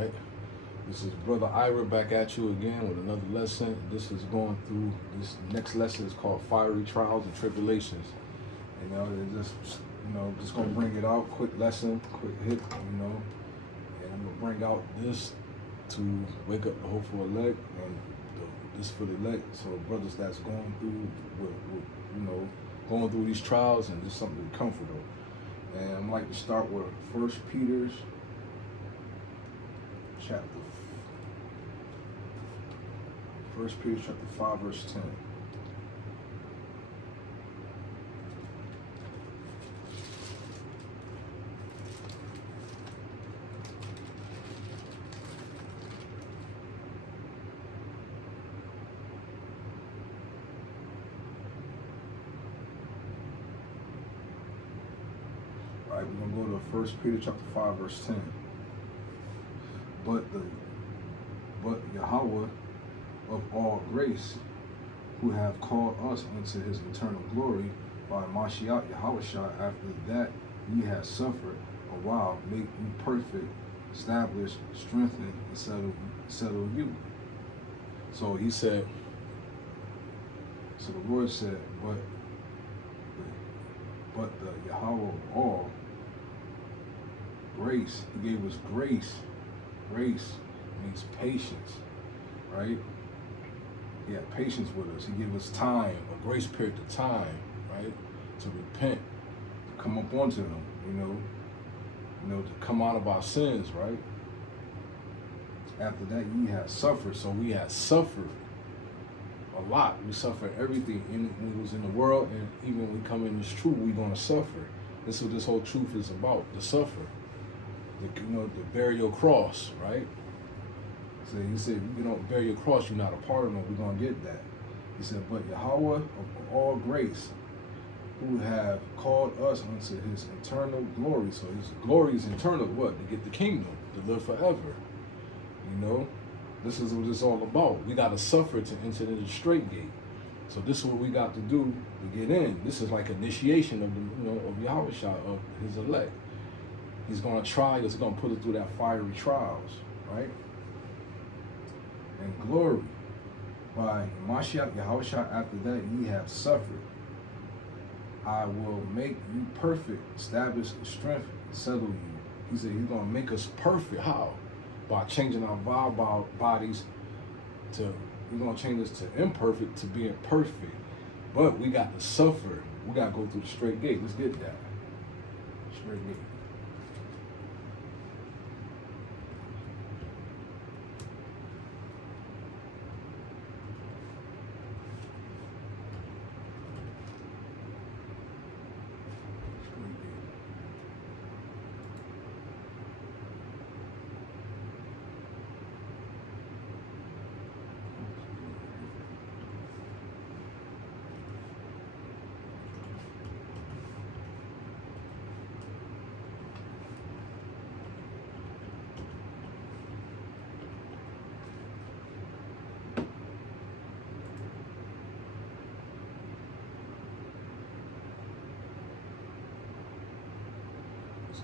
right? This is Brother Ira back at you again with another lesson. This is going through, this next lesson is called Fiery Trials and Tribulations. You know, it's just gonna bring it out, quick lesson, quick hit, and I'm gonna bring out this to wake up the hopeful elect and this for the elect. So brothers that's going through, going through these trials and just something to comfort them. And I'd like to start with 1 Peter chapter 5, verse 10. All right, we're gonna go to 1 Peter chapter 5, verse 10. But Yahweh of all grace, who have called us unto his eternal glory by Mashiach Yahushua, after that ye have suffered a while, make you perfect, establish, strengthen, and settle you. So he said, so the Lord said, but the Yahweh of all grace, he gave us grace. Grace means patience, right? He had patience with us. He gave us time, a grace period of time, right? To repent, to come up onto him, to come out of our sins, right? After that, ye have suffered. So we have suffered a lot. We suffered everything when we was in the world, and even when we come in this truth, we're gonna suffer. This is what this whole truth is about, to suffer. To bear your cross, right? So he said, if you don't bear your cross, you're not a part of it. We're going to get that. He said, but Yahweh of all grace, who have called us unto his eternal glory. So his glory is eternal, what? To get the kingdom, to live forever. This is what it's all about. We got to suffer to enter into the straight gate. So this is what we got to do to get in. This is like initiation of the, of Yahushua, of his elect. He's going to try us, he's going to put us through that fiery trials, right? And glory. By Mashiach Yahushua, after that ye have suffered, I will make you perfect, establish strength, settle you. He said he's going to make us perfect. How? By changing our vile bodies to, he's going to change us to imperfect to being perfect. But we got to suffer. We got to go through the straight gate. Let's get that. Straight gate.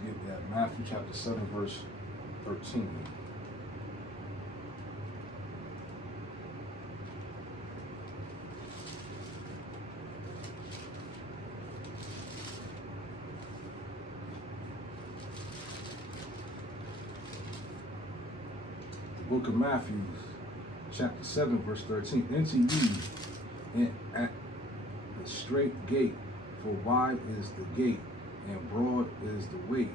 Get that. Matthew chapter 7, verse 13. The book of Matthew, chapter 7, verse 13. Enter ye in at the straight gate, for wide is the gate, and broad is the way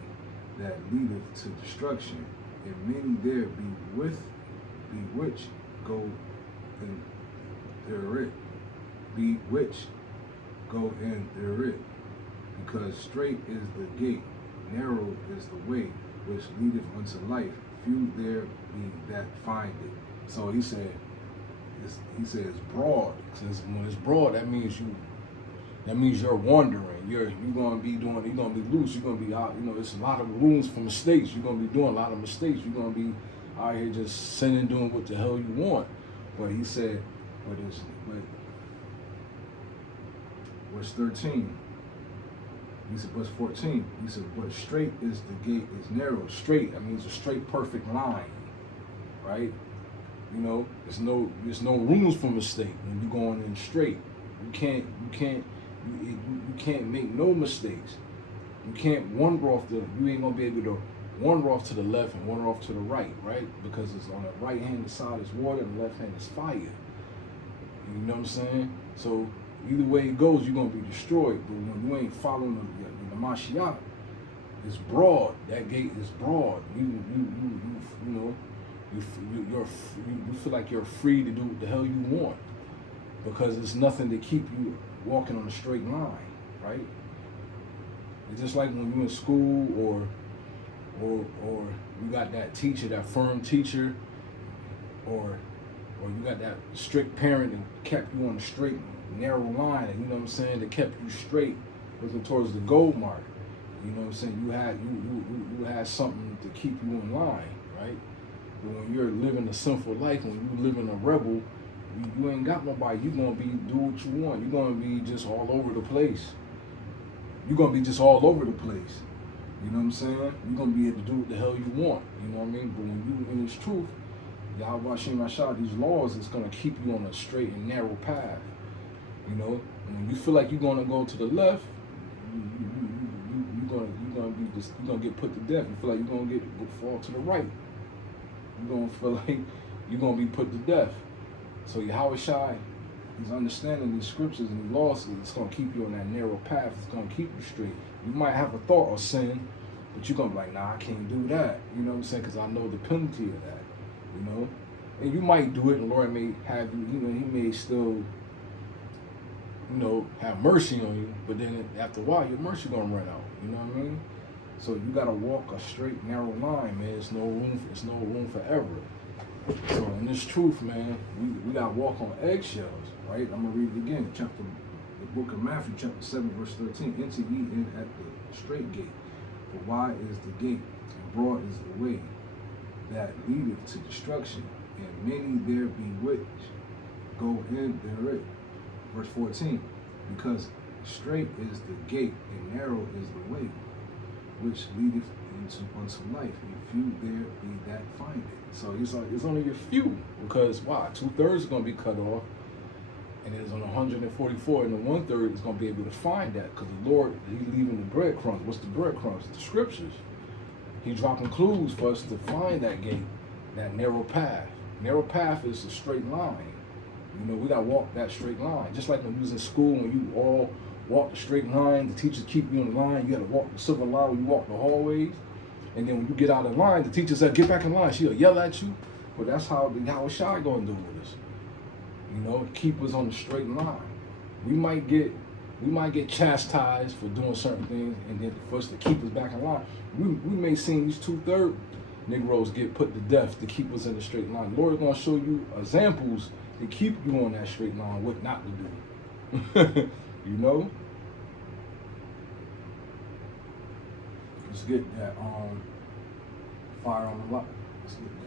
that leadeth to destruction, and many there be which go in therein, because straight is the gate, narrow is the way which leadeth unto life, few there be that find it. So he said, it's broad. Because when it's broad, that means you're wandering. You're gonna be loose. You're gonna be out. There's a lot of rooms for mistakes. You're gonna be doing a lot of mistakes. You're gonna be out here just sinning, doing what the hell you want. But he said, verse 13. He said, verse 14. He said, but straight is the gate, is narrow. Straight, that means a straight, perfect line. right? You know, there's no rooms for mistake when you're going in straight. You can't make no mistakes. You can't wander off you ain't gonna be able to wander off to the left and wander off to the right, right? Because it's on the right hand side is water and the left hand is fire. You know what I'm saying? So either way it goes, you're gonna be destroyed. But when you ain't following the Mashiach, it's broad. That gate is broad. You know, you feel like you're free to do what the hell you want because there's nothing to keep you walking on a straight line, right? It's just like when you're in school or you got that teacher, that firm teacher, or you got that strict parent that kept you on a straight, narrow line, and you know what I'm saying, that kept you straight, looking towards the goal mark. You know what I'm saying? You had something to keep you in line, right? But when you're living a sinful life, when you living a rebel, you ain't got nobody. You're gonna do what you want. You're gonna be just all over the place. You're gonna be just all over the place. You know what I'm saying? You're gonna be able to do what the hell you want. You know what I mean? But when you in this truth, Yahweh Shem Rashad, these laws is gonna keep you on a straight and narrow path. You know, and when you feel like you're gonna go to the left, you're gonna get put to death. You feel like you're gonna fall to the right. You're gonna feel like you're gonna be put to death. So Yahweh Shai, he's understanding these scriptures and the laws. It's gonna keep you on that narrow path. It's gonna keep you straight. You might have a thought of sin, but you're gonna be like, nah, I can't do that. You know what I'm saying? Because I know the penalty of that. You know, and you might do it, and the Lord may have you. You know, He may still, you know, have mercy on you. But then after a while, your mercy gonna run out. You know what I mean? So you gotta walk a straight, narrow line, man. It's no room for error. So in this truth, man, we gotta walk on eggshells, right? I'm gonna read it again. The book of Matthew, chapter 7, verse 13. Enter ye in at the straight gate, for wide is the gate, and broad is the way that leadeth to destruction, and many there be which go in therein. Verse 14. Because straight is the gate, and narrow is the way which leadeth unto life, and few there be that find it. So he's like, it's only a few, because why? 2/3 is going to be cut off, and there's on 144, and the 1/3 is going to be able to find that, because the Lord, He's leaving the breadcrumbs. What's the breadcrumbs? The scriptures. He's dropping clues for us to find that gate, that narrow path. Narrow path is a straight line. You know, we got to walk that straight line. Just like when you was in school, when you all walk the straight line, the teachers keep you on the line, you got to walk the silver line when you walk the hallways. And then when you get out of line, the teacher said, get back in line. She'll yell at you. But that's how the Yahweh Shai going to do with us. You know, keep us on the straight line. We might get chastised for doing certain things, and then for us to keep us back in line. We may see these 2/3 Negroes get put to death to keep us in the straight line. The Lord is going to show you examples to keep you on that straight line, what not to do. You know? Let's get that fire on the light. Let's get that.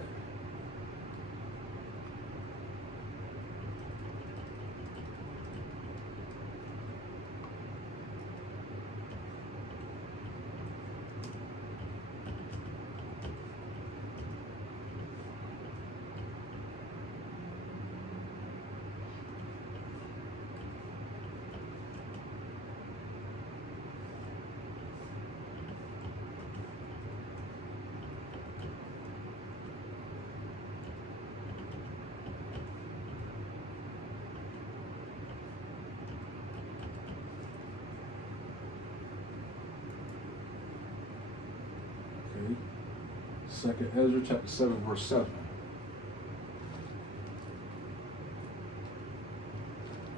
Second Ezra chapter 7, verse 7.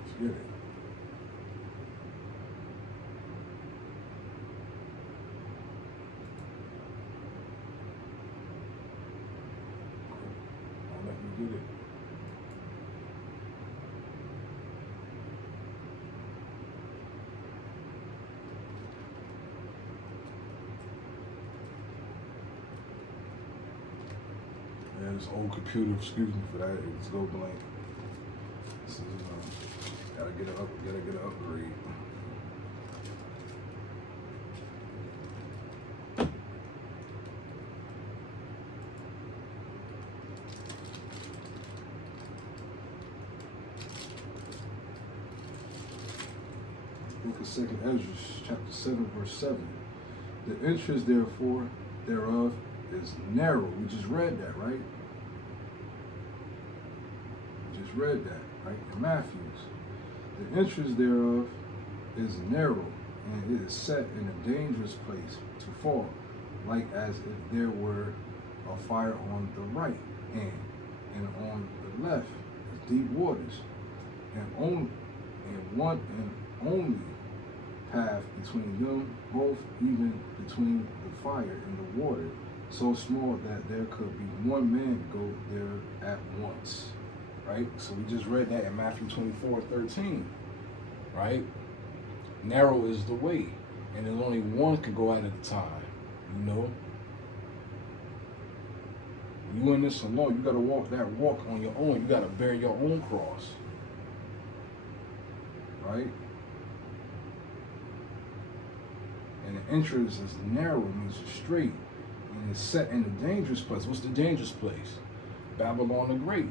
Let's get it. I'll let you get it. This old computer, excuse me for that, it's go blank. This is, gotta get an upgrade. book of 2nd Ezra, chapter 7, verse 7. The entrance, therefore, thereof is narrow. We just read that, right? We just read that, right? In Matthew's. The entrance thereof is narrow, and it is set in a dangerous place to fall, like as if there were a fire on the right hand, and on the left is deep waters, and one and only path between them both, even between the fire and the water, so small that there could be one man go there at once. Right? So we just read that in Matthew 24:13. Right? Narrow is the way, and there's only one can go out at a time. You know? You in this alone, you gotta walk that walk on your own. You gotta bear your own cross. Right? And the entrance is narrow, means it's straight, and it's set in a dangerous place. What's the dangerous place? Babylon the Great.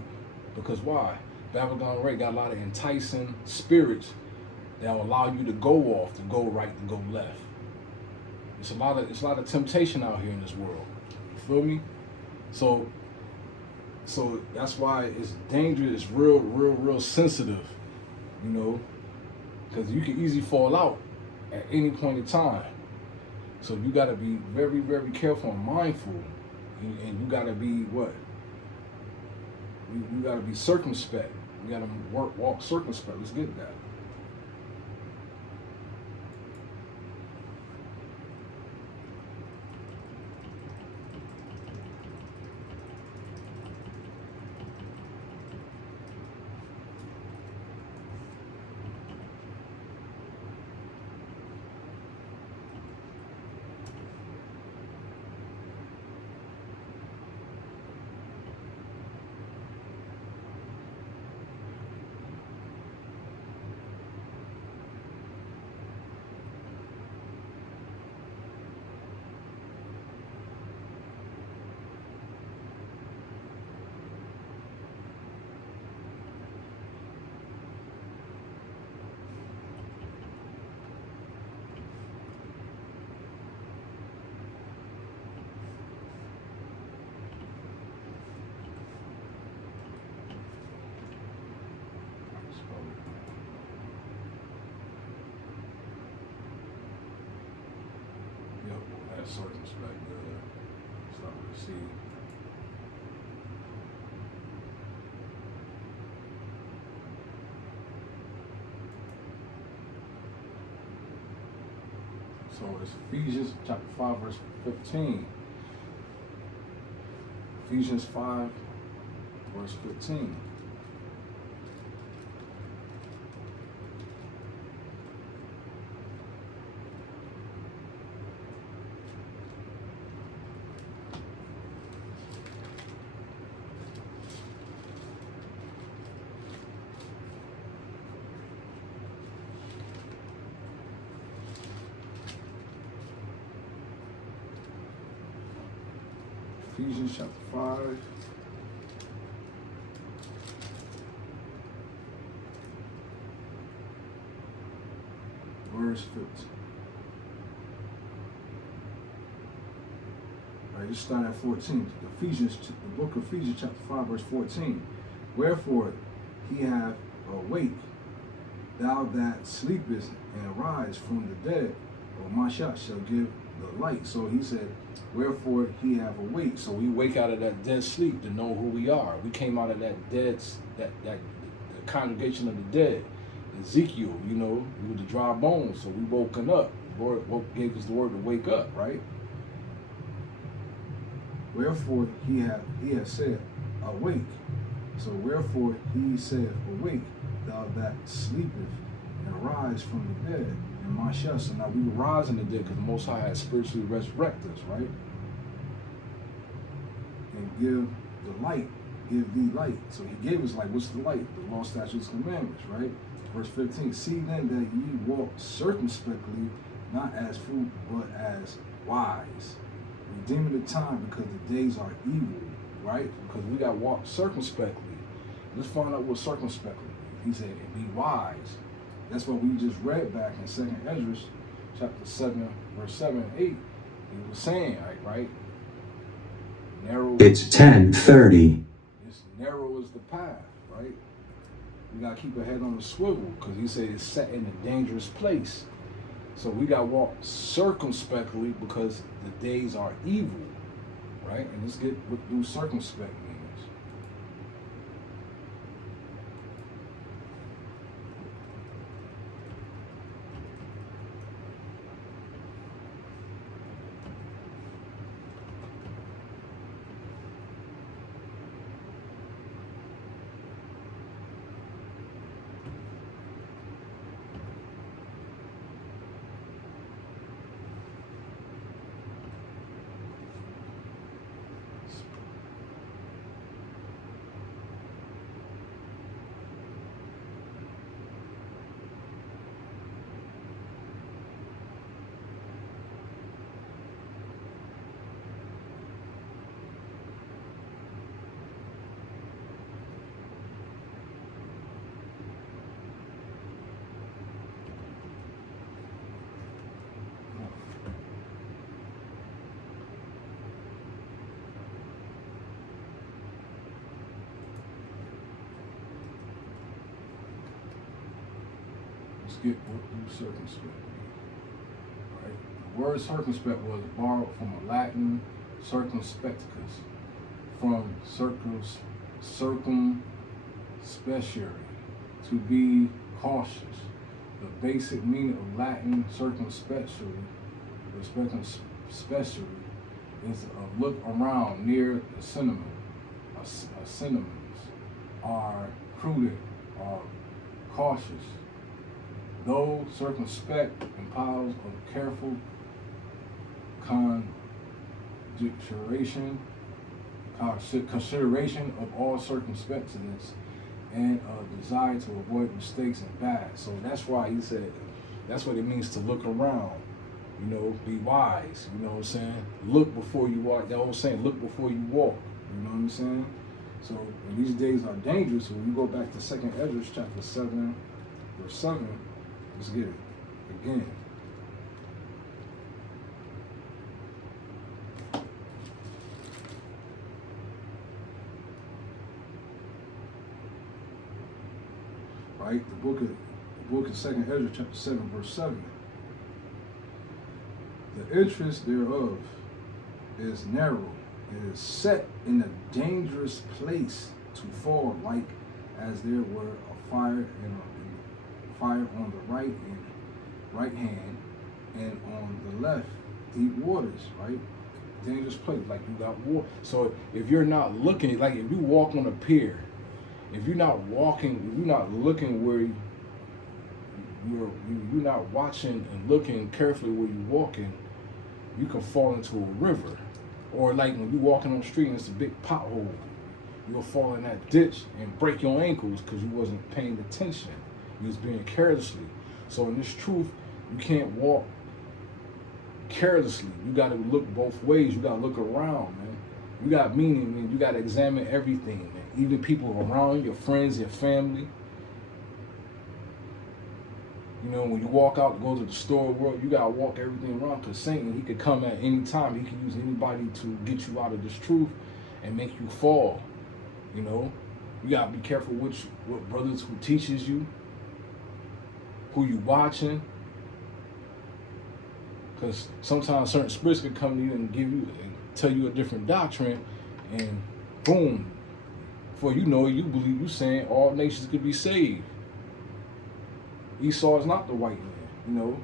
Because why? Babylon the Great got a lot of enticing spirits that will allow you to go off, to go right, to go left. It's a lot of temptation out here in this world. You feel me? So that's why it's dangerous. It's real sensitive. You know, because you can easily fall out at any point in time. So you got to be very, very careful and mindful, and you got to be what? You got to be circumspect. You got to walk circumspect. Let's get that. Circumspect, start to see. So it's Ephesians chapter 5, verse 15. Ephesians 5, verse 15. Ephesians chapter 5, verse 15. All right, just start at 14. The book of Ephesians chapter 5, verse 14. Wherefore he hath awake, thou that sleepest, and arise from the dead, or Mashiach shall give the light. So he said, wherefore he have awake. So we wake out of that dead sleep to know who we are. We came out of that dead, that the congregation of the dead. Ezekiel, you know, we were the dry bones. So we woken up. The Lord gave us the word to wake up, right? Wherefore he hath said, awake. So wherefore he said, awake, thou that sleepest, and arise from the dead. And Mashiach, so now we were rising the dead because the Most High had spiritually resurrected us, right? And give the light, give thee light. So he gave us light. What's the light? The law, statutes, commandments, right? Verse 15, see then that ye walk circumspectly, not as fools, but as wise, redeeming the time, because the days are evil, right? Because we got to walk circumspectly. Let's find out what circumspectly. He said, and be wise. That's what we just read back in 2nd Ezra, chapter 7, verse 7 and 8. He was saying, right? Narrow. It's 10:30. It's narrow is the path, right? We gotta keep our head on the swivel, because he said it's set in a dangerous place. So we gotta walk circumspectly, because the days are evil, right? And let's get what do circumspect means. Let's get what do circumspect mean. Right? The word circumspect was borrowed from a Latin circumspectus, from circumspeciere, to be cautious. The basic meaning of Latin circumspeciere is a look around near the synonym. Synonyms are prudent or cautious. Though circumspect implies a careful consideration of all circumstances and a desire to avoid mistakes and bad. So that's why he said, that's what it means to look around. You know, be wise. You know what I'm saying? Look before you walk. That old saying, look before you walk. You know what I'm saying? So these days are dangerous. So when you go back to 2nd Ezra chapter 7, verse 7, let's get it again. Right? The book of 2nd Ezra chapter 7, verse 7. The entrance thereof is narrow. It is set in a dangerous place to fall, like as there were a fire on the right hand, and on the left deep waters, right? Dangerous place, like you got water. So if you're not looking, like if you walk on a pier, if you're not walking, if you're not looking where you're not watching and looking carefully where you're walking, you can fall into a river. Or like when you're walking on the street and it's a big pothole, you'll fall in that ditch and break your ankles because you wasn't paying attention. You was being carelessly. So in this truth, you can't walk carelessly. You got to look both ways. You got to look around, man. You got meaning, man. You got to examine everything, man. Even people around, your friends, your family. You know, when you walk out, go to the store world, you got to walk everything around, because Satan, he could come at any time. He could use anybody to get you out of this truth and make you fall. You know, you got to be careful what brothers who teaches you, who you watching, because sometimes certain spirits can come to you and give you and tell you a different doctrine, and boom, before you know it, you believe you saying all nations could be saved. Esau is not the white man, you know,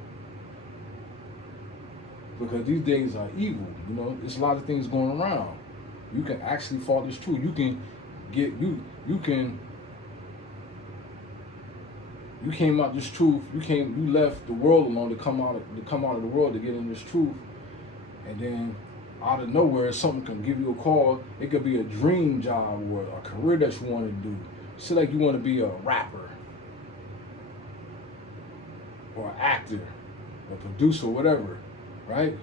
because these days are evil. You know, there's a lot of things going around. You can actually fall this truth. You can get you came out this truth. You left the world alone to come out of the world to get in this truth, and then out of nowhere something can give you a call. It could be a dream job or a career that you want to do. Say like you want to be a rapper or an actor or producer, whatever, right?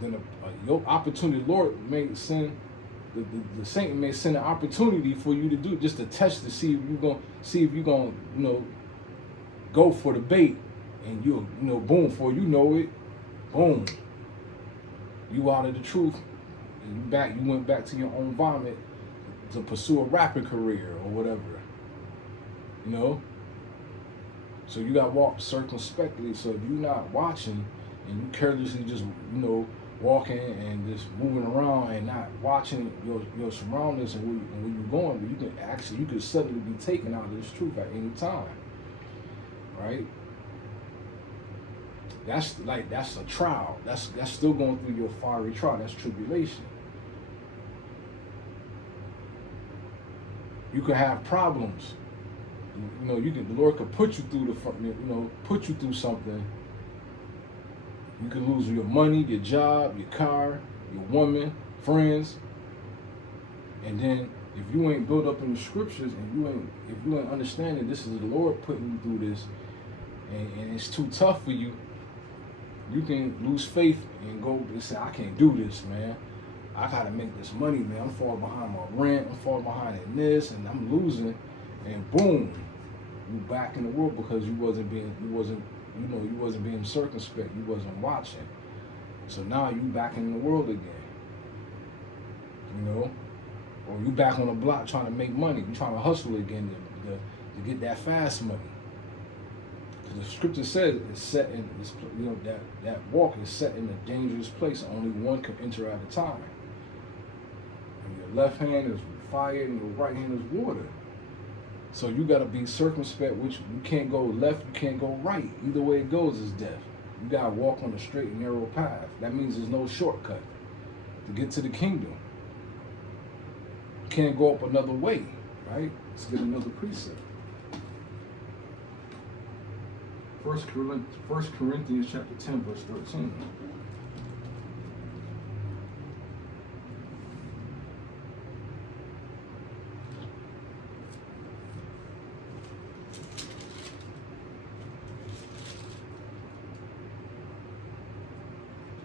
Then your opportunity, Lord may send the Satan may send an opportunity for you to do, just to test to see if you're gonna, you know, go for the bait, and boom, before you know it, boom, you out of the truth, and you went back to your own vomit to pursue a rapping career or whatever, you know. So you gotta walk circumspectly. So if you're not watching and you carelessly just walking and just moving around and not watching your surroundings and where you're going, you could suddenly be taken out of this truth at any time, right? That's a trial. That's still going through your fiery trial. That's tribulation. You could have problems. The Lord could put you through put you through something. You could lose your money, your job, your car, your woman, friends. And then if you ain't built up in the scriptures and if you ain't understanding this is the Lord putting you through this and it's too tough for you, you can lose faith and go and say, I can't do this, man. I gotta make this money, man. I'm falling behind my rent, I'm falling behind in this, and I'm losing, and boom, you back in the world because you wasn't being circumspect, you wasn't watching. So now you back in the world again. Or you back on the block trying to make money. You trying to hustle again to get that fast money. Because the scripture says it's set in this, that walk is set in a dangerous place. Only one can enter at a time. And your left hand is fire and your right hand is water. So you got to be circumspect, which you can't go left, you can't go right. Either way it goes is death. You got to walk on a straight and narrow path. That means there's no shortcut to get to the kingdom. You can't go up another way, right? Let's get another precept. 1 Corinthians chapter 10, verse 13.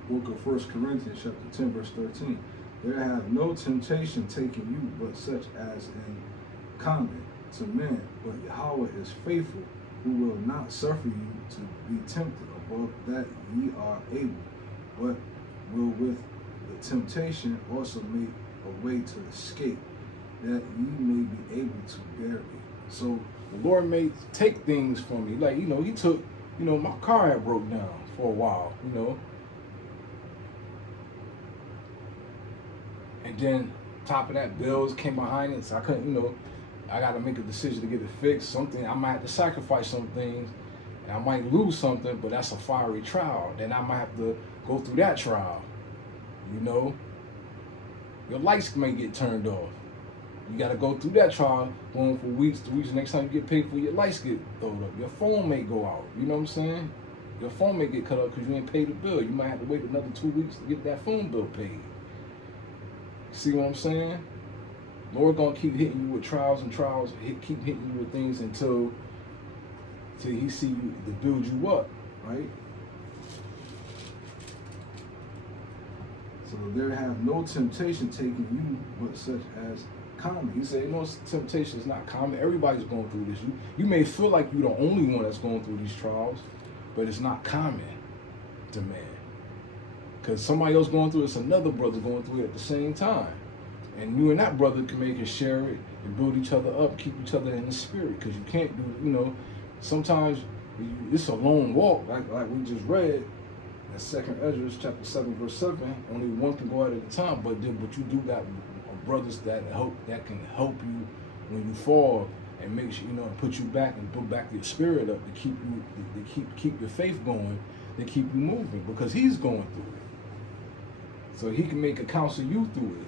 Book of 1 Corinthians chapter 10, verse 13. There hath no temptation taken you but such as in common to men, but Yahweh is faithful, who will not suffer you to be tempted above that ye are able, but will with the temptation also make a way to escape, that ye may be able to bear it. So the Lord may take things from me. Like, he took, my car had broke down for a while, And then top of that, bills came behind it, so I couldn't, I got to make a decision to get it fixed. Something, I might have to sacrifice some things, and I might lose something, but that's a fiery trial. Then I might have to go through that trial, Your lights may get turned off. You got to go through that trial, going for weeks to weeks. Next time you get paid for, your lights get thrown up. Your phone may go out, you know what I'm saying? Your phone may get cut off because you ain't paid the bill. You might have to wait another 2 weeks to get that phone bill paid. See what I'm saying? Lord gonna keep hitting you with trials and trials, keep hitting you with things until he see you to build you up, right? So there have no temptation taking you but such as common. He said, no, temptation is not common. Everybody's going through this. You may feel like you're the only one that's going through these trials, but it's not common to man. Because somebody else going through it, it's another brother going through it at the same time. And you and that brother can make it, share it, and build each other up, keep each other in the spirit. Because you can't do, sometimes it's a long walk, like we just read, in 2 Ezra chapter 7, verse 7, only one can go out at a time, but you do got brothers that can help you when you fall and make sure, put you back and put back your spirit up to keep you, to keep your faith going, to keep you moving, because he's going through it. So he can make a counsel you through it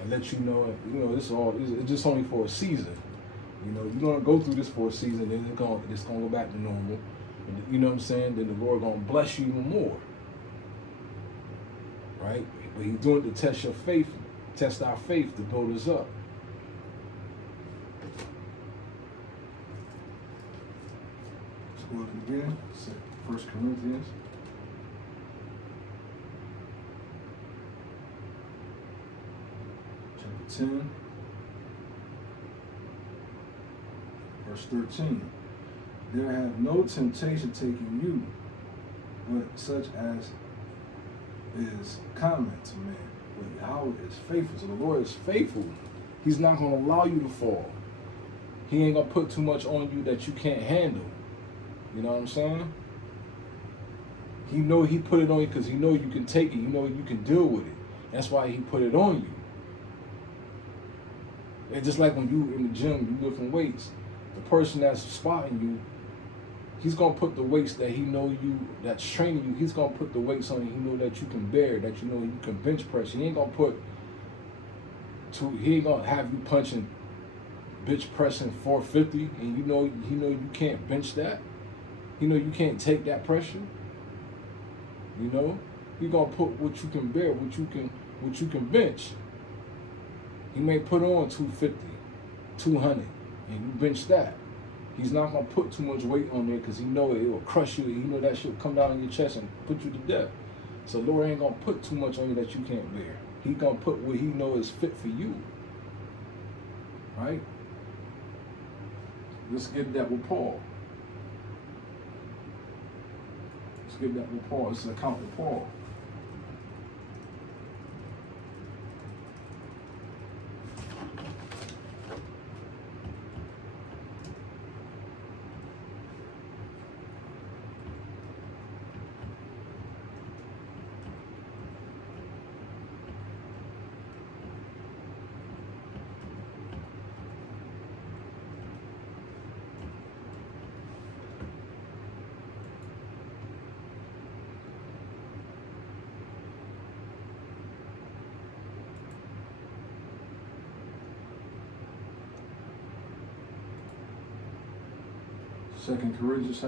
and let you know, it's just only for a season. You're gonna go through this for a season, then it's gonna go back to normal. And, you know what I'm saying? Then the Lord gonna bless you even more. Right? But he's doing it to test your faith, test our faith to build us up. Let's go up again. 1 Corinthians. Chapter 10. Verse 13. there have no temptation taken you, but such as is common to man. But Yahweh is faithful. So the Lord is faithful. He's not going to allow you to fall. He ain't going to put too much on you that you can't handle. You know what I'm saying? He put it on you because he know you can take it. You know you can deal with it. That's why he put it on you. It's just like when you in the gym, you lifting weights. The person that's spotting you, he's going to put the weights that he know you, that's training you, he's going to put the weights on you he know that you can bear, that you know you can bench press. He ain't going to have you punching, bench pressing 450, and he know you can't bench that. You know you can't take that pressure. You know, he's going to put what you can bear, what you can bench. He may put on 250, 200, and you bench that. He's not going to put too much weight on there because he know it will crush you. He know that shit will come down on your chest and put you to death. So Lord ain't going to put too much on you that you can't bear. He going to put what he know is fit for you. Right? Let's get that with Paul. Let's get that with Paul. Let's account with Paul. Second Corinthians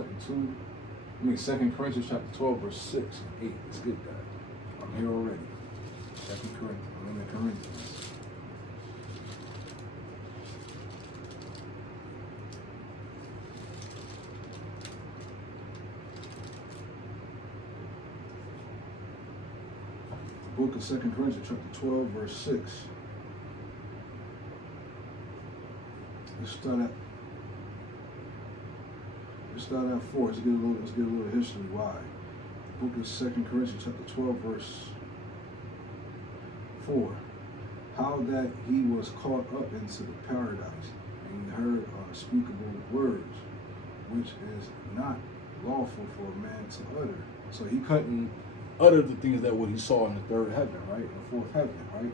chapter 12, verse 6 and 8. Let's get that. I'm here already. Second Corinthians. I'm in the Corinthians. Book of Second Corinthians chapter 12, verse 6. Let's start at 4. Let's get a little history. Why? The book of 2 Corinthians chapter 12, verse 4. How that he was caught up into the paradise, and he heard unspeakable words, which is not lawful for a man to utter. So he couldn't utter the things that what he saw in the third heaven, right? In the fourth heaven, right?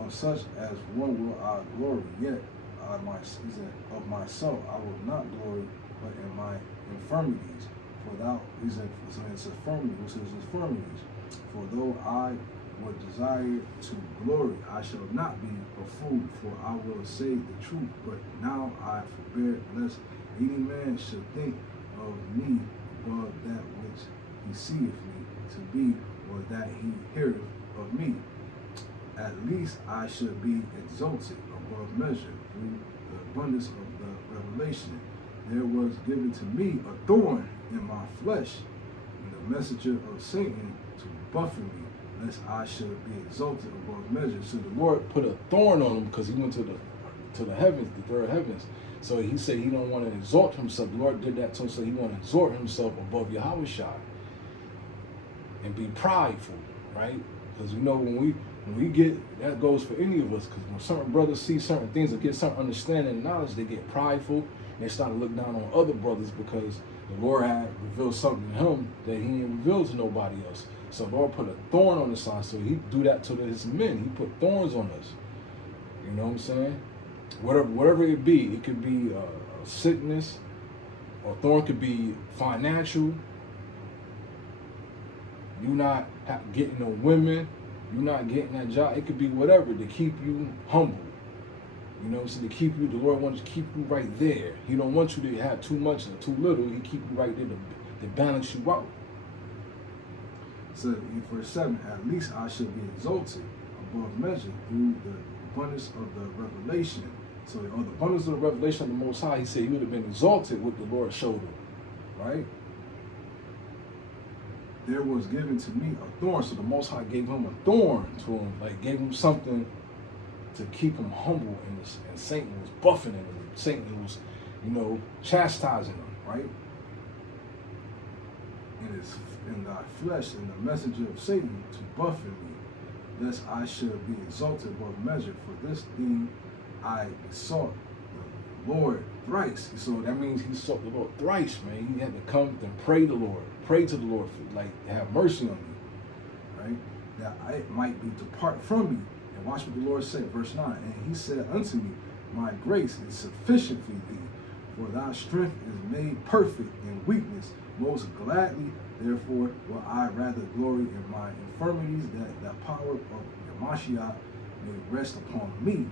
On such as one will I glory, yet he said, of myself I will not glory, but in my infirmities. For thou, he said, so it's infirmities. For though I would desire to glory, I shall not be a fool, for I will say the truth. But now I forbear, lest any man should think of me above that which he seeth me to be, or that he heareth of me. At least I should be exalted above measure through the abundance of the revelation. There was given to me a thorn in my flesh, and the messenger of Satan to buffet me, lest I should be exalted above measure. So the Lord put a thorn on him because he went to the heavens, the third heavens. So he said he don't want to exalt himself. The Lord did that to him, so he want to exalt himself above Yahweh and be prideful, right? Because you know when we get, that goes for any of us, because when certain brothers see certain things or get certain understanding and knowledge, they get prideful. They start to look down on other brothers because the Lord had revealed something to him that he didn't reveal to nobody else. So the Lord put a thorn on the side. So he do that to his men. He put thorns on us. You know what I'm saying? Whatever it be, it could be a sickness, or thorn could be financial. You not getting no women. You not getting that job. It could be whatever to keep you humble. You know what I'm saying? To keep you, the Lord wants to keep you right there. He don't want you to have too much or too little. He keep you right there to balance you out. So in verse 7, at least I should be exalted above measure through the abundance of the revelation. So on the abundance of the revelation of the Most High, he said he would have been exalted with the Lord showed him. Right? There was given to me a thorn. So the Most High gave him a thorn to him, like gave him something to keep him humble, and Satan was buffeting him. Satan was, chastising him, right? And is in thy flesh, and the messenger of Satan to buffet me, lest I should be exalted above measure. For this thing I besought the Lord thrice. So that means he sought the Lord thrice, man. He had to come and pray the Lord, pray to the Lord for, like, have mercy on me, right? That I might be depart from me. And watch what the Lord said, verse 9. And he said unto me, my grace is sufficient for thee, for thy strength is made perfect in weakness. Most gladly, therefore, will I rather glory in my infirmities, that the power of your Mashiach may rest upon me.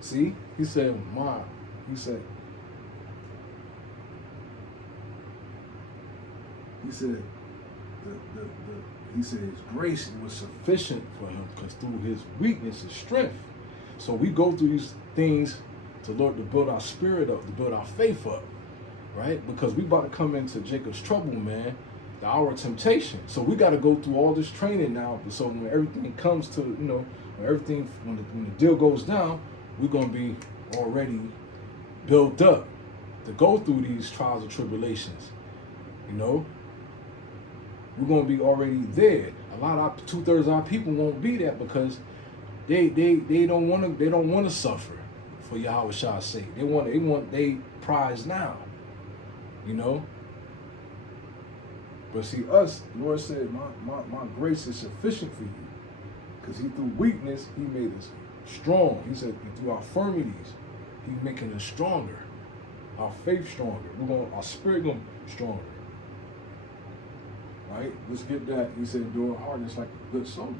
See, he said, he said his grace was sufficient for him, because through his weakness is strength. So we go through these things to Lord to build our spirit up, to build our faith up, right? Because we about to come into Jacob's trouble, man, the hour of temptation. So we got to go through all this training now. So when everything comes to, when the deal goes down, we're gonna be already built up to go through these trials and tribulations. We're gonna be already there. A lot of 2/3 of our people won't be there because they don't want to suffer for Yahweh Shah's sake. They want their prize now. But see, us, the Lord said, my grace is sufficient for you, because he through weakness he made us strong. He said through our infirmities he's making us stronger, our faith stronger. Our spirit gonna be stronger. Right? Let's get that. He said, endure hardness like a good soldier.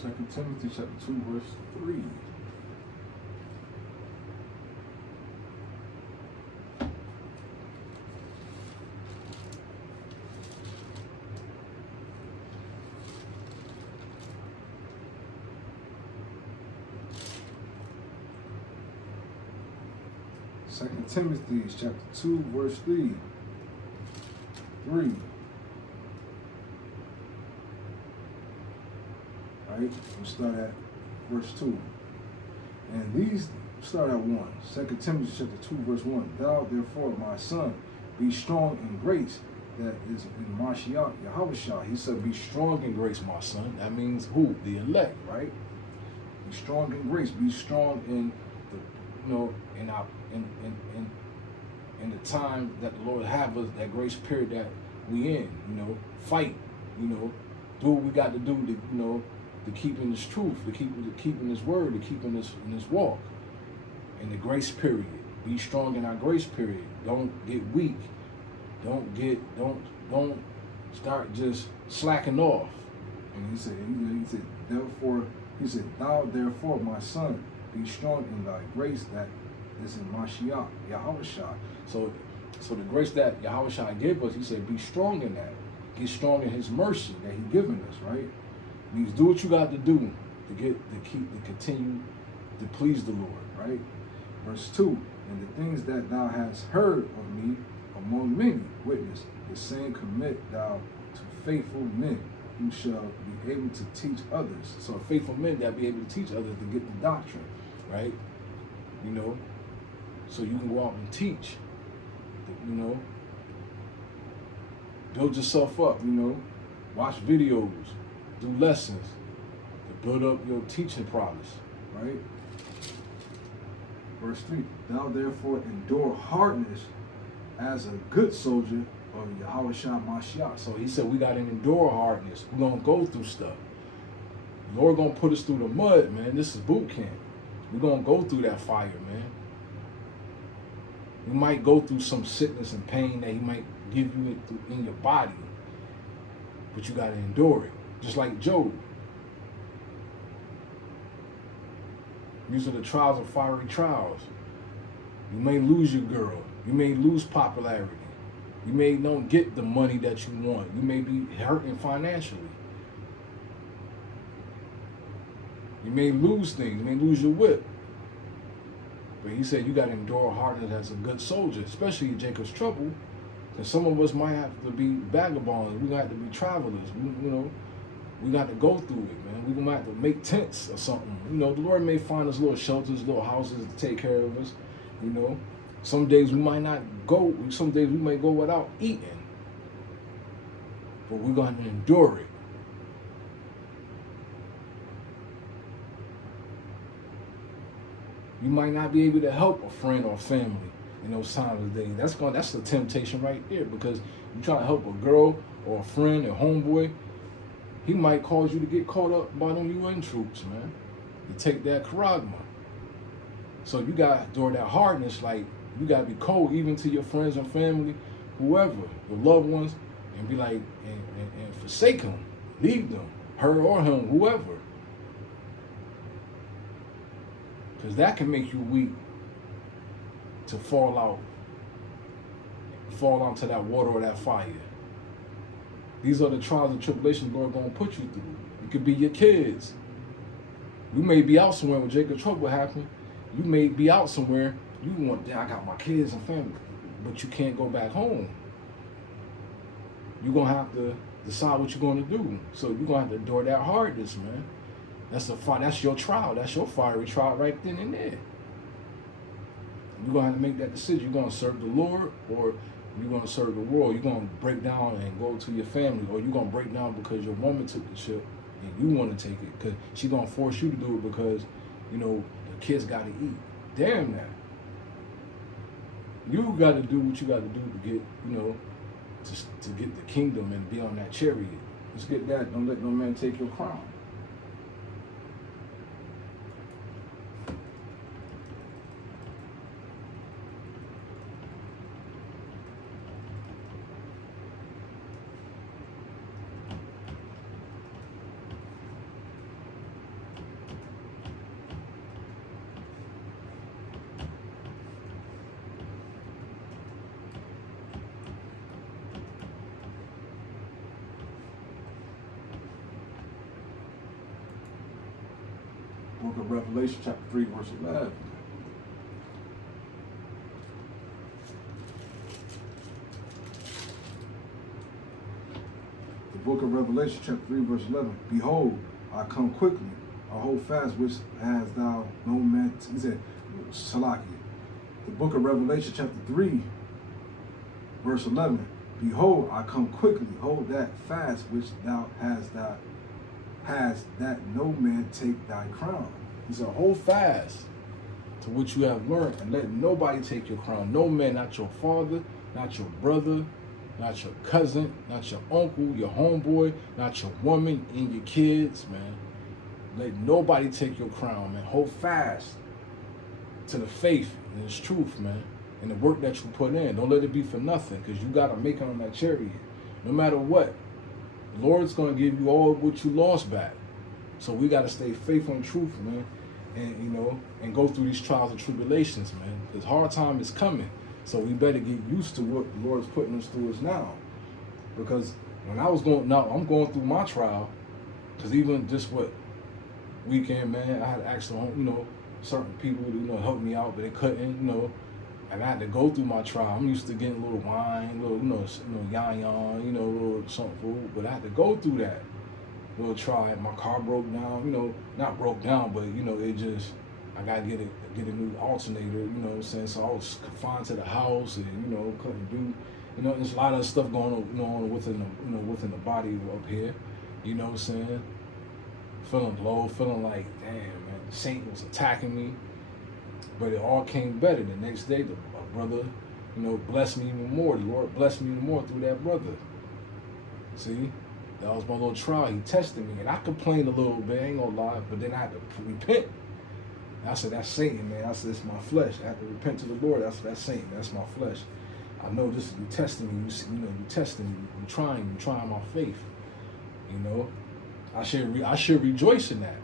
Second Timothy chapter 2, verse 3. Second Timothy chapter 2, verse 3. Right? We'll start at verse 2. And these start at 1. 2 Timothy chapter 2, verse 1. Thou therefore, my son, be strong in grace that is in Mashiach, Yahweh Shah. He said, be strong in grace, my son. That means who? The elect, right? Be strong in grace. Be strong in the, in the time that the Lord have us, that grace period that we in, fight, do what we got to do to keep in this truth, to keep in this word, to keep in this walk. In the grace period. Be strong in our grace period. Don't get weak. Don't start just slacking off. And he said, thou therefore, my son, be strong in thy grace that is in Mashiach, Yahweh Shah. So the grace that Yahweh Shah gave us, he said, be strong in that. Get strong in his mercy that he given us, right? It means do what you got to do to continue to please the Lord, right? Verse 2, and the things that thou hast heard of me among many witness, the same commit thou to faithful men who shall be able to teach others. So faithful men that be able to teach others to get the doctrine, right? So you can go out and teach, build yourself up, watch videos, do lessons, to build up your teaching prowess, right? Verse 3, thou therefore endure hardness as a good soldier of Yahweh Shah Mashiach. So he said we got to endure hardness. We're going to go through stuff. The Lord going to put us through the mud, man. This is boot camp. We're going to go through that fire, man. You might go through some sickness and pain that he might give you in your body, but you got to endure it. Just like Job. These are the trials of fiery trials. You may lose your girl. You may lose popularity. You may not get the money that you want. You may be hurting financially. You may lose things. You may lose your whip. But he said you got to endure hardness as a good soldier, especially in Jacob's trouble. And some of us might have to be vagabonds. We got to be travelers. We got to go through it, man. We gonna have to make tents or something. The Lord may find us little shelters, little houses to take care of us. Some days we might not go. Some days we may go without eating. But we're going to endure it. You might not be able to help a friend or family in those times of day. That's the temptation right there, because you try to help a girl or a friend or homeboy, he might cause you to get caught up by them UN troops, man. You take that charagma. So you got to endure that hardness, like you got to be cold even to your friends and family, whoever, your loved ones, and be like, and forsake them, leave them, her or him, whoever. Because that can make you weak to fall onto that water or that fire. These are the trials and tribulations the Lord going to put you through. It could be your kids. You may be out somewhere when Jacob's trouble happened. You may be out somewhere. You want, I got my kids and family, but you can't go back home. You're going to have to decide what you're going to do. So you're going to have to endure that hardness, man. That's your trial. That's your fiery trial right then and there. You're going to have to make that decision. You're going to serve the Lord, or you're going to serve the world. You're going to break down and go to your family, or you're going to break down because your woman took the chip and you want to take it because she's going to force you to do it because, the kids got to eat. Damn that. You got to do what you got to do to get, to get the kingdom and be on that chariot. Let's get that. Don't let no man take your crown. Book of Revelation, chapter 3, verse 11. The book of Revelation, chapter 3, verse 11. Behold, I come quickly. I hold fast which has thou no man. He said, Salakia. The book of Revelation, chapter 3, verse 11. Behold, I come quickly. Hold that fast which thou hast that no man take thy crown. He said, hold fast to what you have learned and let nobody take your crown. No man, not your father, not your brother, not your cousin, not your uncle, your homeboy, not your woman and your kids, man. Let nobody take your crown, man. Hold fast to the faith and its truth, man, and the work that you put in. Don't let it be for nothing, because you got to make it on that chariot. No matter what, the Lord's going to give you all what you lost back. So we got to stay faithful and truthful, man, and and go through these trials and tribulations, man, because hard time is coming. So we better get used to what the Lord's putting us through us now. Because when I'm going through my trial, because even just weekend, man, I had to ask certain people to help me out, but they couldn't, and I had to go through my trial. I'm used to getting a little wine, yan, little something food, but I had to go through that little trial. My car broke down, not broke down, but it just, I gotta get a new alternator, what I'm saying? So I was confined to the house and, couldn't do, there's a lot of stuff going on within the body up here, what I'm saying? Feeling low, feeling like, damn, man, Satan was attacking me. But it all came better. The next day, the brother, blessed me even more. The Lord blessed me even more through that brother. See? That was my little trial. He tested me. And I complained a little bit, I ain't gonna lie, but then I had to repent. I said, that's Satan, man. I said, it's my flesh. I have to repent to the Lord. That's Satan. That's my flesh. I know this is you testing me. You testing me. You trying my faith. You know, I should rejoice in that.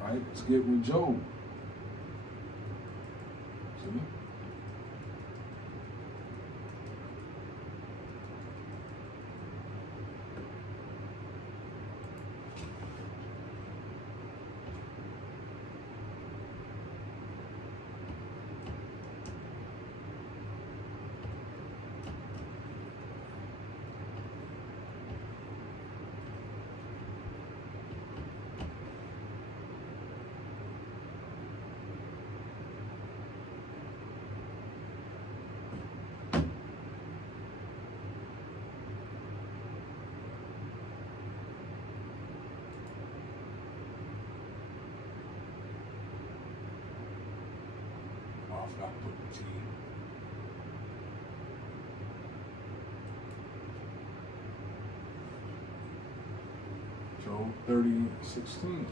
Right? Let's get with Job. See? I forgot to put the T. Job 30:16.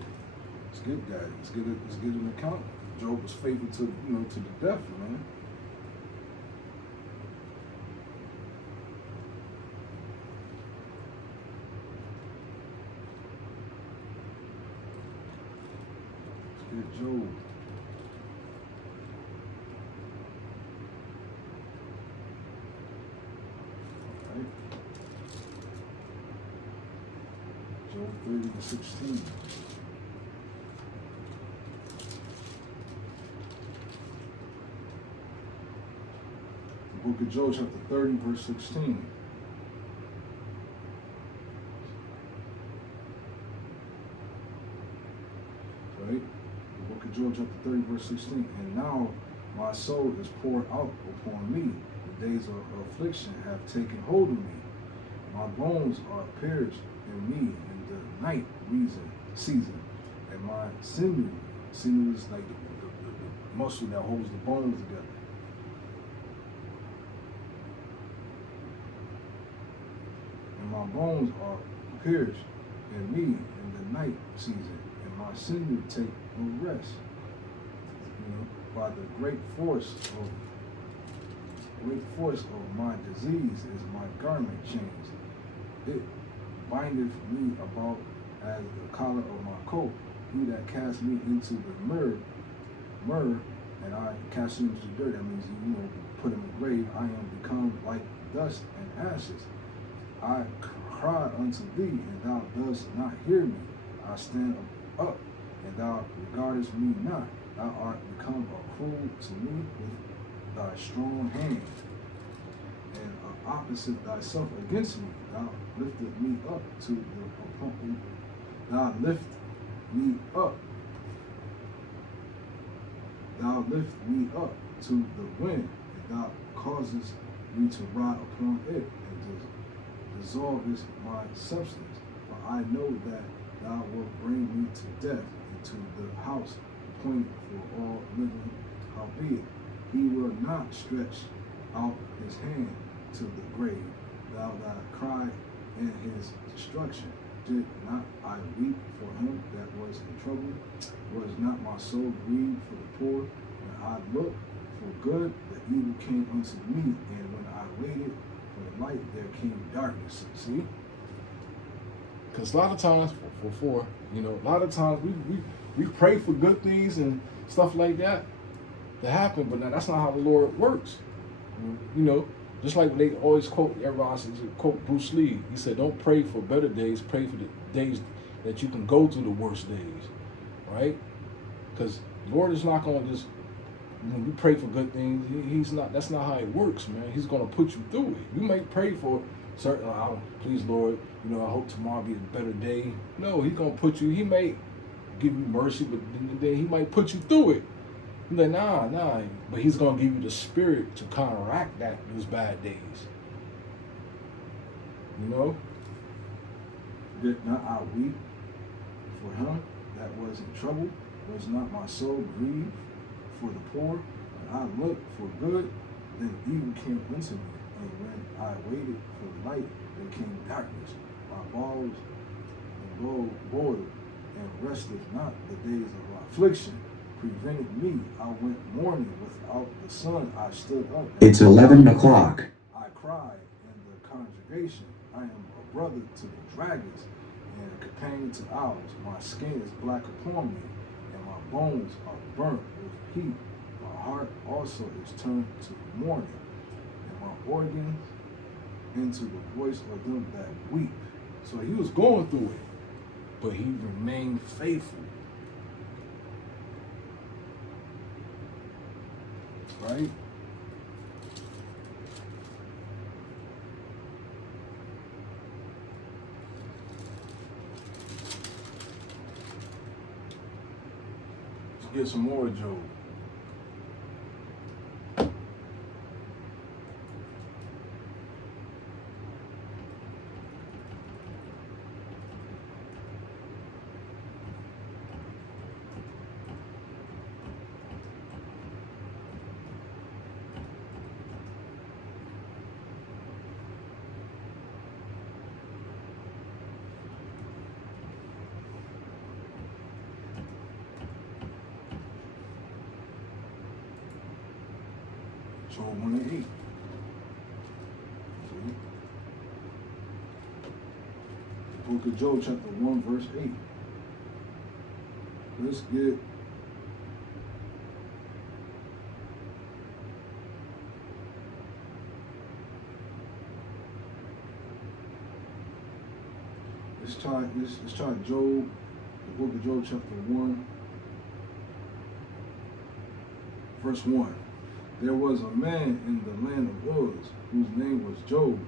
Let's get that. Let's get an account. Job was faithful to to the death, man. Let's get Job. Job 30:16. The book of Job, chapter 30, verse 16. Right? The book of Job, chapter 30, verse 16. And now my soul is poured out upon me. The days of affliction have taken hold of me. My bones are pierced in me in the night season, and my sinew is like the muscle that holds the bones together. And my bones are pierced in me in the night season, and my sinew take no rest. By the great force of my disease is my garment changed. It bindeth me about as the collar of my coat. He that cast me into the myrrh, and I cast him into the dirt. That means put him in the grave. I am become like dust and ashes. I cried unto thee, and thou dost not hear me. I stand up, and thou regardest me not. Thou art become a cruel to me with thy strong hand, and opposite thyself against me. Thou lifted me up to the appointment. Thou lift me up. Thou lift me up to the wind, and thou causest me to ride upon it, and dissolvest my substance. For I know that thou wilt bring me to death, into the house appointed for all living. Howbeit, he will not stretch out his hand to the grave. Thou cry in his destruction. Did not I weep for him that was in trouble? Was not my soul grieved for the poor? When I looked for good, the evil came unto me, and when I waited for the light, there came darkness. See? Because a lot of times, a lot of times we pray for good things and stuff like that to happen, but now that's not how the Lord works. Just like when they always quote, everybody says, quote Bruce Lee. He said, don't pray for better days, pray for the days that you can go through the worst days, right? Because the Lord is not going to just, when you pray for good things, that's not how it works, man. He's going to put you through it. You may pray for certain, please, Lord, I hope tomorrow be a better day. No, he's going to put you, he may give you mercy, but then he might put you through it. You're like, nah, but he's going to give you the spirit to counteract those bad days. Did not I weep for him that was in trouble? Was not my soul grieved for the poor? When I looked for good, then evil came unto me, And when I waited for light, there came darkness. My bowels boiled, and rested not the days of affliction. Prevented me. I went mourning without the sun. I stood up. It's 11 o'clock. I cried in the congregation. I am a brother to the dragons and a companion to owls. My skin is black upon me, and my bones are burnt with heat. My heart also is turned to mourning, and my organs into the voice of them that weep. So he was going through it, but he remained faithful. Right? Let's get some more Job. Job 1 and 8. See? The book of Job, chapter 1, verse 8. Let's get let's try Job, the book of Job, chapter 1, verse 1. There was a man in the land of Uz, whose name was Job,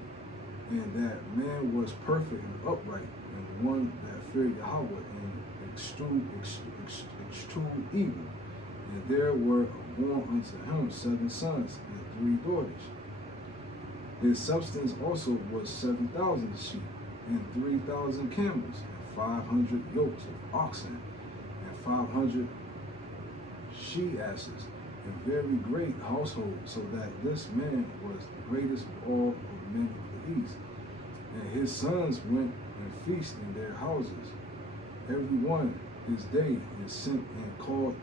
and that man was perfect and upright, and one that feared Yahweh and extreme evil. And there were born unto him 7 sons and 3 daughters. His substance also was 7,000 sheep, and 3,000 camels, and 500 yokes of oxen, and 500 she-asses, a very great household, so that this man was the greatest of all of men of the east. And his sons went and feasted in their houses, every one his day, and sent and called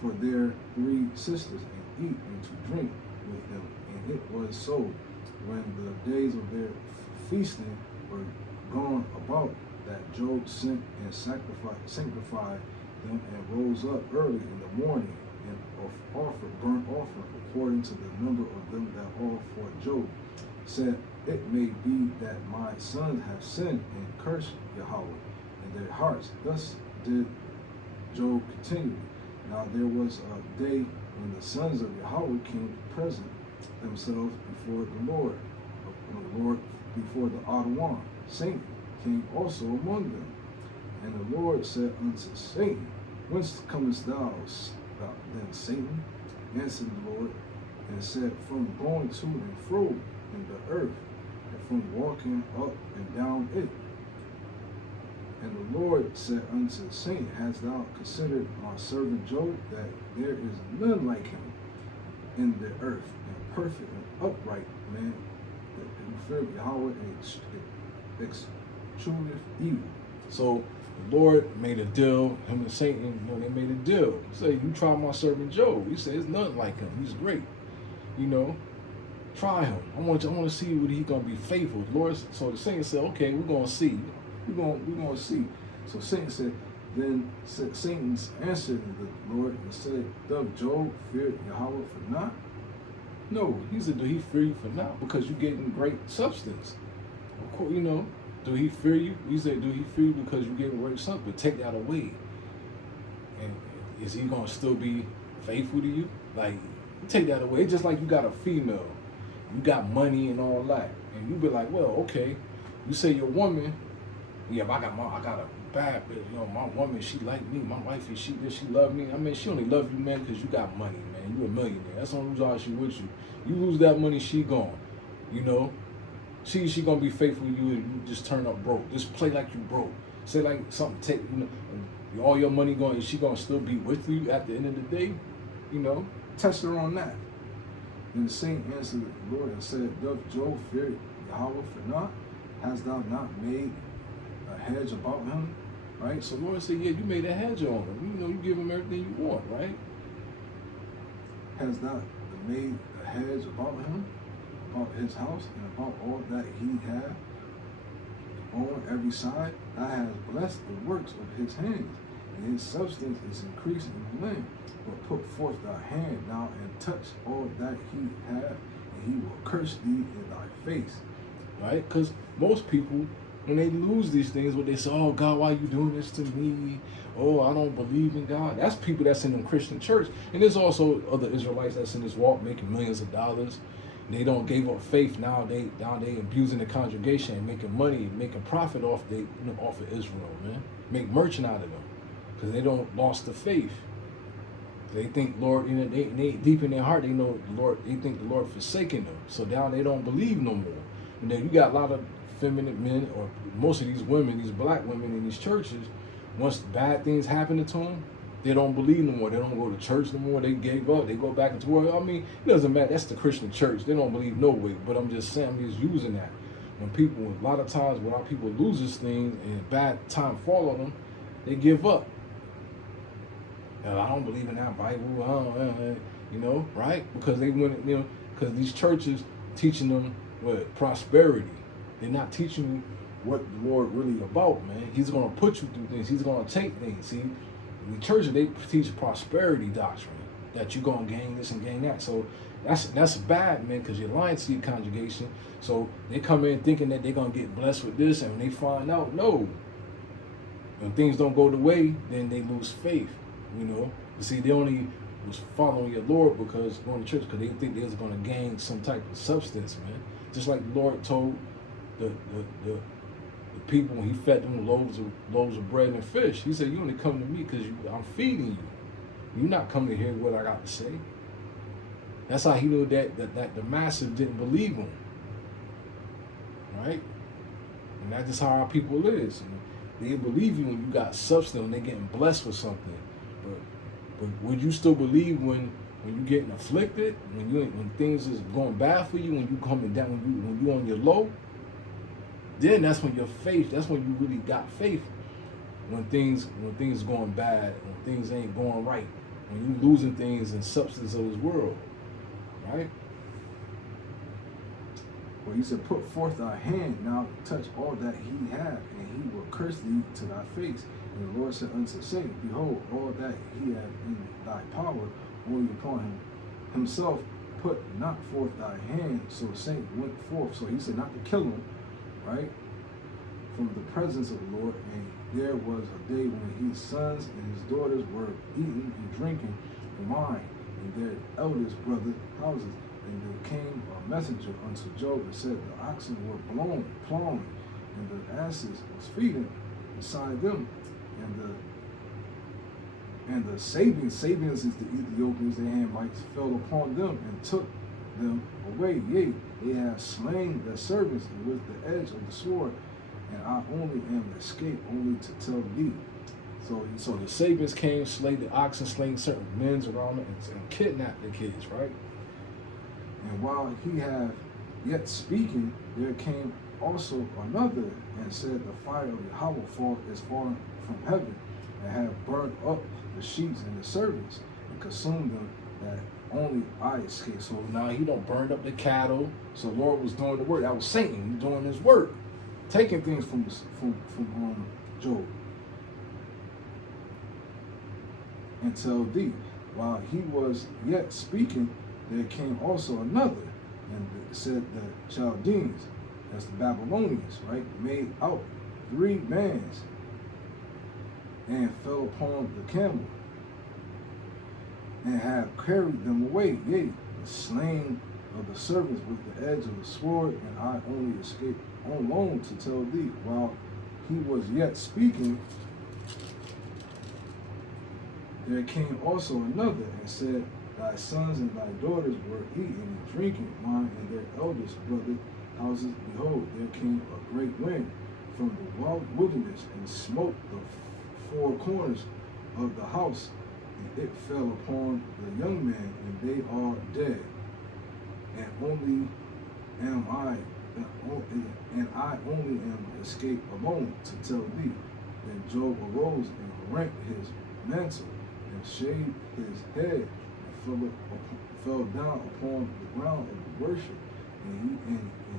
for their 3 sisters, and eat and to drink with them. And it was so, when the days of their feasting were gone about, that Job sent and sanctified them, and rose up early in the morning, and offered burnt offering according to the number of them that all for Job, said, it may be that my sons have sinned and cursed Yahweh in their hearts. Thus did Job continue. Now there was a day when the sons of Yahweh came to present themselves before the Lord before the Adawan. Satan came also among them. And the Lord said unto Satan, whence comest thou? Then Satan answered the Lord and said, from going to and fro in the earth, and from walking up and down it. And the Lord said unto Satan, hast thou considered my servant Job, that there is none like him in the earth, and perfect and upright man, that fear Yahweh and extrudeth evil. So the Lord made a deal, him and Satan, they made a deal. He said, you try my servant Job. He said, there's nothing like him. He's great. Try him. I want to see whether he's gonna be faithful. Lord, so the Satan said, okay, we're gonna see. We're gonna see. So Satan said, then Satan answered the Lord and said, doth Job fear Yahweh for naught? No, he said, do he fear you for naught? Because you're getting great substance. Of course, do he fear you? He said, do he fear you because you're getting great substance? But take that away. And is he gonna still be faithful to you? Like, take that away. It's just like you got a female, you got money and all that, and you be like, well, okay. You say your woman, yeah, but I got a bad bitch. My woman, she like me. My wife, she love me. I mean, she only love you, man, because you got money, man. You a millionaire. That's the only reason why she with you. You lose that money, she gone. She gonna be faithful to you and you just turn up broke. Just play like you broke. Say like something, all your money going, is she gonna still be with you at the end of the day? Test her on that. Then the saint answered the Lord and said, Doth Job fear Yahweh for naught? Hast thou not made a hedge about him? Right? So the Lord said, yeah, you made a hedge on him. You give him everything you want, right? Has thou made a hedge about him, about his house, and about all that he hath on every side? Thou hast blessed the works of his hands, and his substance is increased in the land. But put forth thy hand now and touch all that he hath, and he will curse thee in thy face. Right? Because most people, when they lose these things, what they say, oh, God, why are you doing this to me? Oh, I don't believe in God. That's people that's in the Christian church. And there's also other Israelites that's in this walk making millions of dollars. They don't give up faith. Now they abusing the congregation and making money, making profit off of Israel, man. Make merchant out of them. Because they don't lost the faith. They think Lord, they deep in their heart, they know the Lord, they think the Lord forsaken them. So now they don't believe no more. And then you got a lot of feminine men, or most of these women, these black women in these churches, once bad things happen to them, they don't believe no more. They don't go to church no more. They gave up. They go back into work. I mean, it doesn't matter. That's the Christian church. They don't believe no way. But I'm just saying, I'm just using that. When people, a lot of times when our people loses things and bad time fall on them, they give up. And I don't believe in that Bible. Right? Because they went, because these churches teaching them what prosperity. They're not teaching you what the Lord really about, man. He's going to put you through things. He's going to take things. See, in the church, they teach prosperity doctrine, that you're going to gain this and gain that. So that's bad, man, because you're lying to your congregation. So they come in thinking that they're going to get blessed with this, and when they find out, no. When things don't go the way, then they lose faith, You see, they only was following your Lord because going to church, because they think they was going to gain some type of substance, man. Just like the Lord told the people when he fed them loaves of bread and fish. He said, you only come to me because I'm feeding you. You're not coming to hear what I got to say. That's how he knew that the masses didn't believe him. Right? And that's just how our people is. And they believe you when you got substance, when they're getting blessed with something. But would you still believe when you're getting afflicted, when things is going bad for you, when you coming down, when you on your low? Then that's when your faith, that's when you really got faith. When things going bad, when things ain't going right, when you losing things in substance of this world, right? Well, he said, put forth thy hand now, touch all that he hath, and he will curse thee to thy face. And the Lord said unto Satan, behold, all that he hath in thy power, only upon him himself, put not forth thy hand. So Satan went forth. So he said not to kill him, right, from the presence of the Lord. And there was a day when his sons and his daughters were eating and drinking wine in their eldest brother's houses. And there came a messenger unto Job and said, the oxen were plowing, and the asses was feeding beside them. And the Sabians is the Ethiopians, the Hamites, fell upon them and took them away. Yea, they have slain their servants with the edge of the sword, and I only am escaped only to tell thee. So the Sabians came, slayed the oxen, slaying certain men around them, and kidnapped the kids, right? And while he had yet speaking, there came also another and said, the fire of Yahweh is fallen from heaven, and have burned up the sheep and the servants, and consumed them, that only I escaped. So now he don't burn up the cattle. So the Lord was doing the work. That was Satan doing his work, taking things from Job. Until thee, while he was yet speaking, there came also another, and said the Chaldeans, that's the Babylonians, right, made out 3 bands, and fell upon the camel, and have carried them away, yea, the slain of the servants with the edge of the sword, and I only escaped alone to tell thee. While he was yet speaking, there came also another, and said, thy sons and thy daughters were eating and drinking wine in their eldest brother's houses. Behold, there came a great wind from the wilderness, and smote the 4 corners of the house, and it fell upon the young man, and they are dead. and only am I, and I only am escaped alone to tell thee. Then Job arose and rent his mantle and shaved his head and fell down upon the ground of worship. And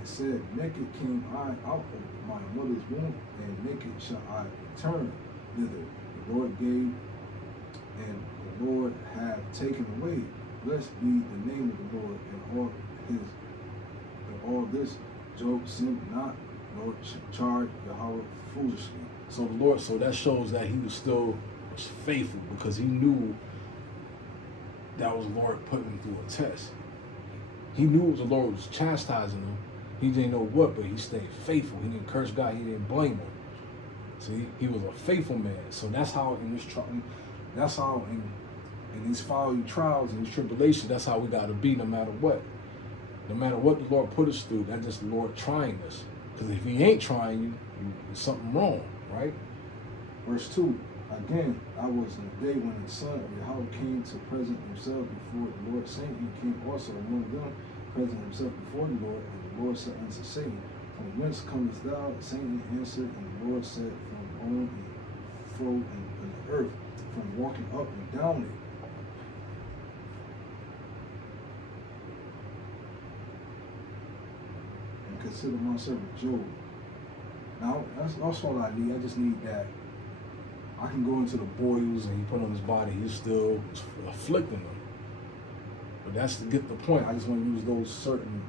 said, naked came I out of my mother's womb, and naked shall I return thither. The Lord gave, and the Lord hath taken away. Blessed be the name of the Lord. And all this Job sinned not, nor charged Yahweh foolishly. So the Lord, so that shows that he was faithful, because he knew that was the Lord putting him through a test. He knew the Lord was chastising him. He didn't know what, but he stayed faithful. He didn't curse God. He didn't blame him. So he was a faithful man. So that's how in this that's how in these fiery trials and these tribulations, that's how we got to be, no matter what. No matter what the Lord put us through, that's just the Lord trying us. Because if he ain't trying you, there's something wrong, right? Verse 2. Again, I was in the day when the son of Yahweh came to present himself before the Lord. Satan came also among them, present himself before the Lord. And the Lord said unto Satan, from whence comest thou? Satan answered, and the Lord said, from on and fro in the earth, from walking up and down it. And consider my servant Job. Now, that's all I need. I just need that. I can go into the boils and he put on his body, he's still afflicting them. But that's to get the point. I just want to use those certain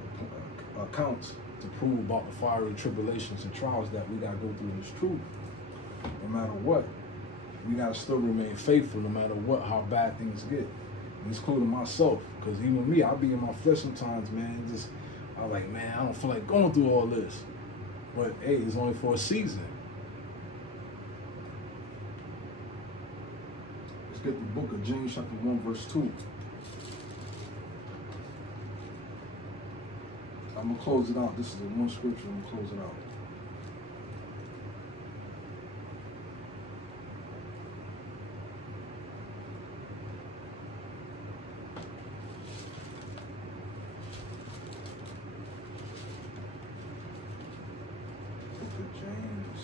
accounts to prove about the fiery tribulations and trials that we got to go through in this truth. No matter what, we got to still remain faithful no matter what, how bad things get. And it's including myself, because even me, I'll be in my flesh sometimes, man. I'm like, man, I don't feel like going through all this. But hey, it's only for a season. Get the book of James chapter 1 verse 2. I'm going to close it out. This is the one scripture. I'm going to close it out. Book of James.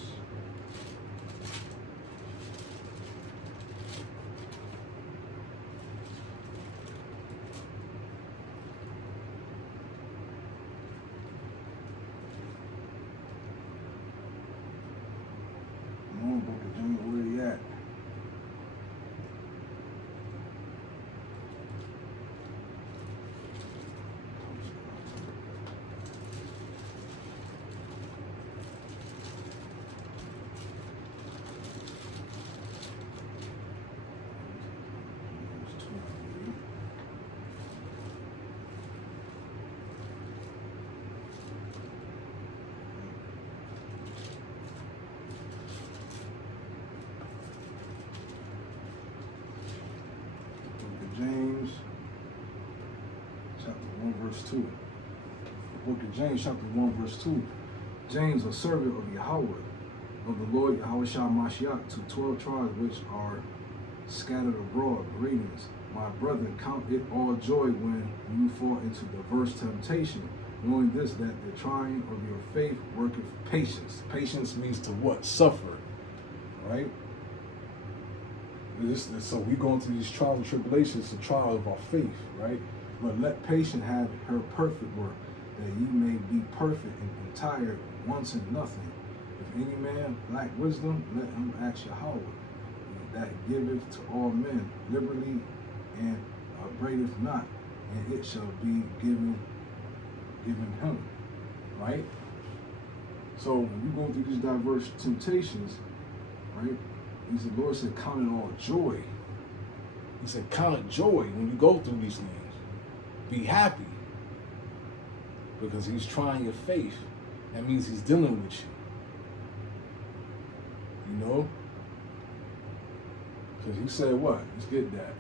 Book of James, where he at? James chapter 1 verse 2. The book of James chapter 1 verse 2. James, a servant of Yahweh, of the Lord Yahweh Shah Mashiach, to 12 tribes which are scattered abroad, greetings. My brethren, count it all joy when you fall into diverse temptation, knowing this, that the trying of your faith worketh patience. Patience means to what? Suffer, right? So we go into these trials and tribulations, the trial of our faith, right? But let patience have her perfect work, that ye may be perfect and entire, wanting nothing. If any man lack wisdom, let him ask Yahweh, that giveth to all men liberally and upbraideth not, and it shall be given him, right? So when you go through these diverse temptations, right? The Lord said, count it all joy. He said, count it joy when you go through these things. Be happy. Because he's trying your faith. That means he's dealing with you. You know? Because he said what? Let's get that.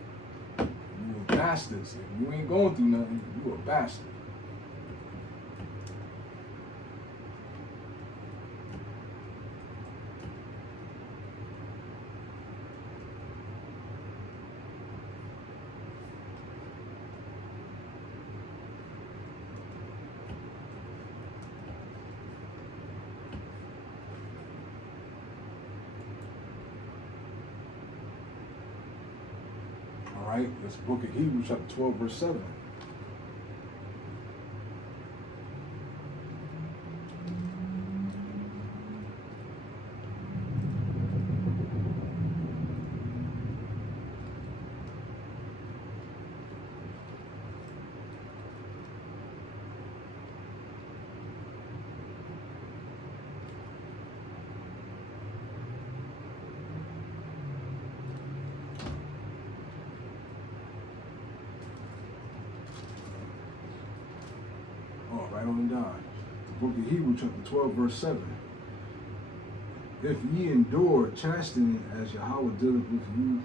You a bastard. If you ain't going through nothing, you a bastard. right? It's the book of Hebrews, chapter 12, verse 7. Oh, right on down. The book of Hebrews, chapter 12, verse 7. If ye endure chastening as Yahweh dealeth with you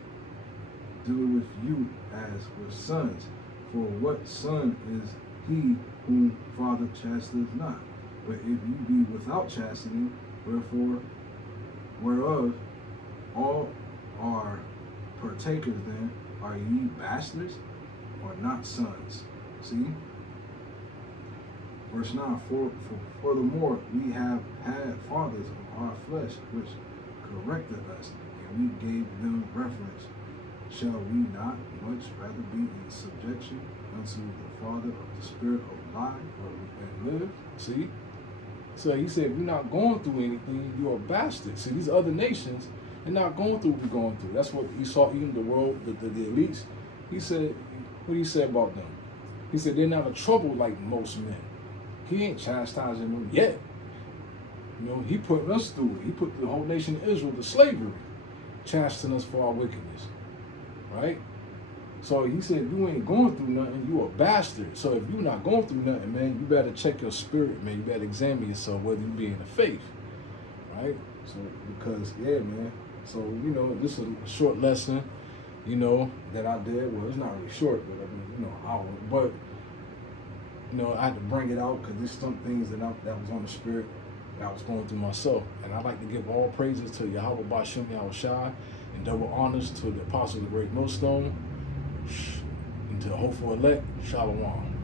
as with sons, for what son is he whom father chasteneth not? But if you be without chastening, whereof all are partakers, then are ye bastards or not sons? See? Verse 9, furthermore, we have had fathers of our flesh which corrected us, and we gave them reference. Shall we not much rather be in subjection unto the Father of the Spirit of life and live? See? So he said, if you're not going through anything, you're a bastard. See, these other nations, they're not going through what we're going through. That's what he saw, even the world, the elites. He said, what did he say about them? He said, they're not a trouble like most men. He ain't chastising them yet. You know, he put us through it. He put the whole nation of Israel to slavery, chastening us for our wickedness. Right? So he said, if you ain't going through nothing, you a bastard. So if you're not going through nothing, man, you better check your spirit, man. You better examine yourself, whether you be in the faith. Right? So, because, yeah, man. So, you know, this is a short lesson, you know, that I did. Well, it's not really short, but I mean, you know, hour. But, you know, I had to bring it out because there's some things that was on the spirit that I was going through myself. And I'd like to give all praises to Yahweh Bashim Yahweh Shai and double honors to the Apostle of the Great Millstone and to the hopeful elect, Shalom.